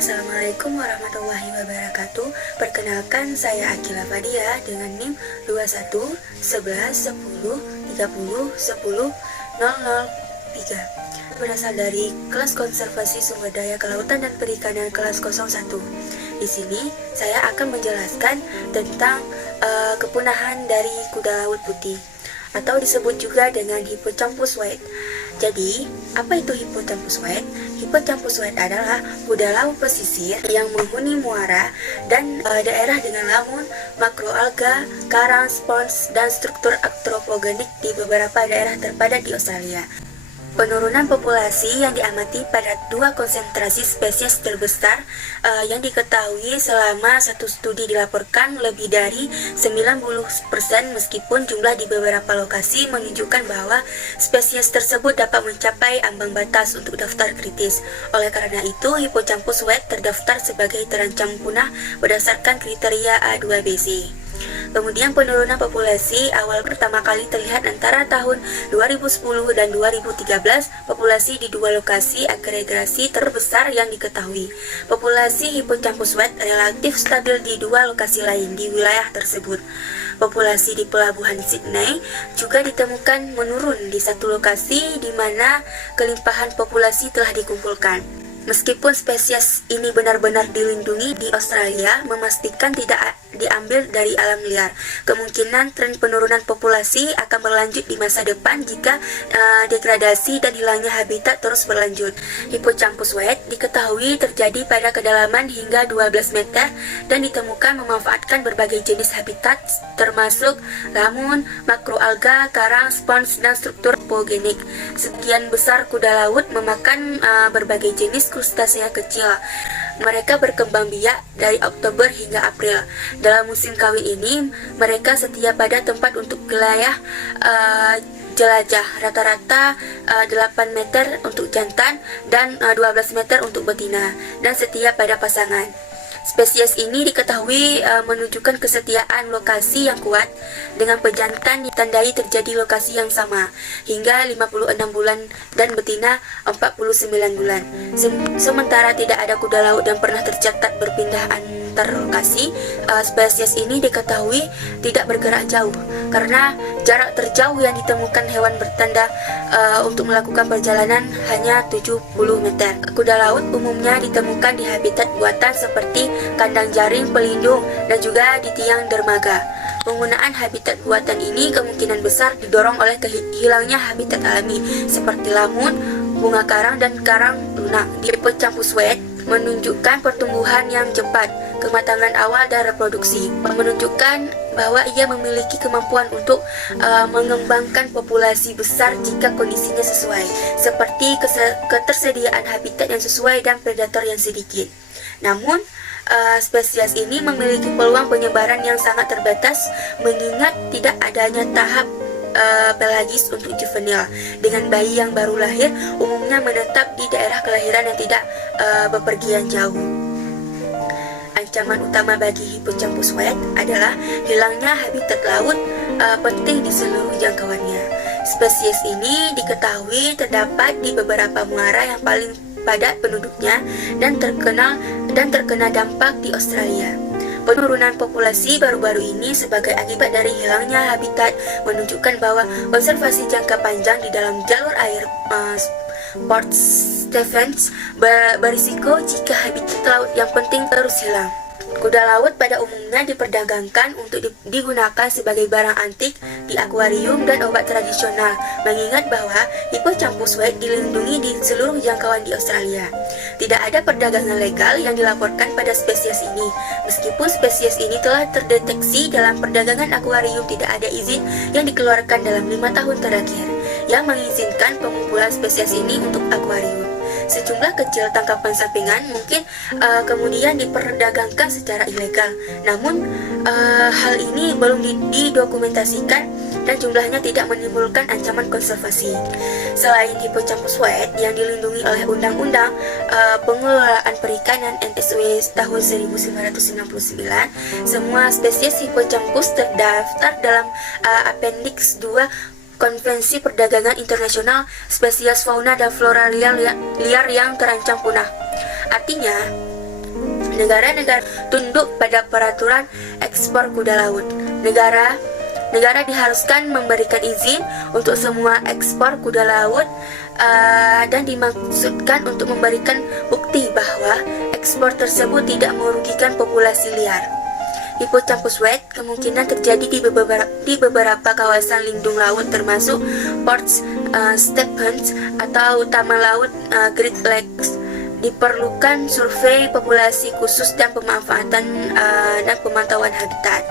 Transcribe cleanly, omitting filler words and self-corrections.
Assalamualaikum warahmatullahi wabarakatuh. Perkenalkan, saya Akila Fadia dengan NIM 21 11 10 30 10 003. Berasal dari kelas konservasi sumber daya kelautan dan perikanan kelas 01. Di sini saya akan menjelaskan tentang kepunahan dari kuda laut putih atau disebut juga dengan Hippocampus white. Jadi, apa itu Hippocampus white? Hippocampus white adalah kuda laut pesisir yang menghuni muara dan daerah dengan lamun, makroalga, karang, spons, dan struktur antropogenik di beberapa daerah terpadat di Australia. Penurunan populasi yang diamati pada dua konsentrasi spesies terbesar yang diketahui selama satu studi dilaporkan lebih dari 90%, meskipun jumlah di beberapa lokasi menunjukkan bahwa spesies tersebut dapat mencapai ambang batas untuk daftar kritis. Oleh karena itu, Hippocampus white terdaftar sebagai terancam punah berdasarkan kriteria A2BC. Kemudian penurunan populasi awal pertama kali terlihat antara tahun 2010 dan 2013. Populasi di dua lokasi agregasi terbesar yang diketahui. Populasi Hippocampus white relatif stabil di dua lokasi lain di wilayah tersebut. Populasi di pelabuhan Sydney juga ditemukan menurun di satu lokasi di mana kelimpahan populasi telah dikumpulkan. Meskipun spesies ini benar-benar dilindungi di Australia, memastikan tidak diambil dari alam liar. Kemungkinan tren penurunan populasi akan berlanjut di masa depan jika degradasi dan hilangnya habitat terus berlanjut. Hippocampus white diketahui terjadi pada kedalaman hingga 12 meter dan ditemukan memanfaatkan berbagai jenis habitat termasuk lamun, makroalga, karang, spons, dan struktur antropogenik. Sebagian besar kuda laut memakan berbagai jenis krustasea kecil. Mereka berkembang biak dari Oktober hingga April. Dalam musim kawin ini, mereka setia pada tempat untuk wilayah jelajah. Rata-rata 8 meter untuk jantan dan 12 meter untuk betina, dan setia pada pasangan. Spesies ini diketahui menunjukkan kesetiaan lokasi yang kuat, dengan pejantan ditandai terjadi lokasi yang sama hingga 56 bulan dan betina 49 bulan. Sementara tidak ada kuda laut yang pernah tercatat berpindah antar lokasi, spesies ini diketahui tidak bergerak jauh karena jarak terjauh yang ditemukan hewan bertanda untuk melakukan perjalanan hanya 70 meter. Kuda laut umumnya ditemukan di habitat buatan seperti kandang jaring pelindung dan juga di tiang dermaga. Penggunaan habitat buatan ini kemungkinan besar didorong oleh hilangnya habitat alami seperti lamun, bunga karang, dan karang lunak. Hippocampus white menunjukkan pertumbuhan yang cepat, kematangan awal, dan reproduksi, menunjukkan bahwa ia memiliki kemampuan untuk mengembangkan populasi besar jika kondisinya sesuai, seperti ketersediaan habitat yang sesuai dan predator yang sedikit. Namun, spesies ini memiliki peluang penyebaran yang sangat terbatas mengingat tidak adanya tahap pelagis untuk juvenil, dengan bayi yang baru lahir umumnya menetap di daerah kelahiran yang tidak bepergian jauh. Ancaman utama bagi Hippocampus white adalah hilangnya habitat laut penting di seluruh jangkauannya. Spesies ini diketahui terdapat di beberapa muara yang paling padat penduduknya dan terkena dampak di Australia. Penurunan populasi baru-baru ini sebagai akibat dari hilangnya habitat menunjukkan bahwa konservasi jangka panjang di dalam jalur air Port Stephens berisiko jika habitat laut yang penting terus hilang. Kuda laut pada umumnya diperdagangkan untuk digunakan sebagai barang antik di akuarium dan obat tradisional, mengingat bahwa Hippocampus white dilindungi di seluruh jangkauan di Australia. Tidak ada perdagangan legal yang dilaporkan pada spesies ini. Meskipun spesies ini telah terdeteksi dalam perdagangan akuarium, tidak ada izin yang dikeluarkan dalam 5 tahun terakhir yang mengizinkan pengumpulan spesies ini untuk akuarium. Sejumlah kecil tangkapan sampingan mungkin kemudian diperdagangkan secara ilegal. Namun hal ini belum didokumentasikan dan jumlahnya tidak menimbulkan ancaman konservasi. Selain Hippocampus white yang dilindungi oleh Undang-Undang Pengelolaan Perikanan NSW tahun 1999, semua spesies Hippocampus terdaftar dalam Appendix 2 Konvensi Perdagangan Internasional Spesies Fauna dan Flora liar yang terancam punah. Artinya, negara-negara tunduk pada peraturan ekspor kuda laut. Negara diharuskan memberikan izin untuk semua ekspor kuda laut dan dimaksudkan untuk memberikan bukti bahwa ekspor tersebut tidak merugikan populasi liar. Hippocampus wet kemungkinan terjadi di beberapa kawasan lindung laut termasuk Port Stephens atau Taman Laut Great Lakes. Diperlukan survei populasi khusus dan pemanfaatan dan pemantauan habitat.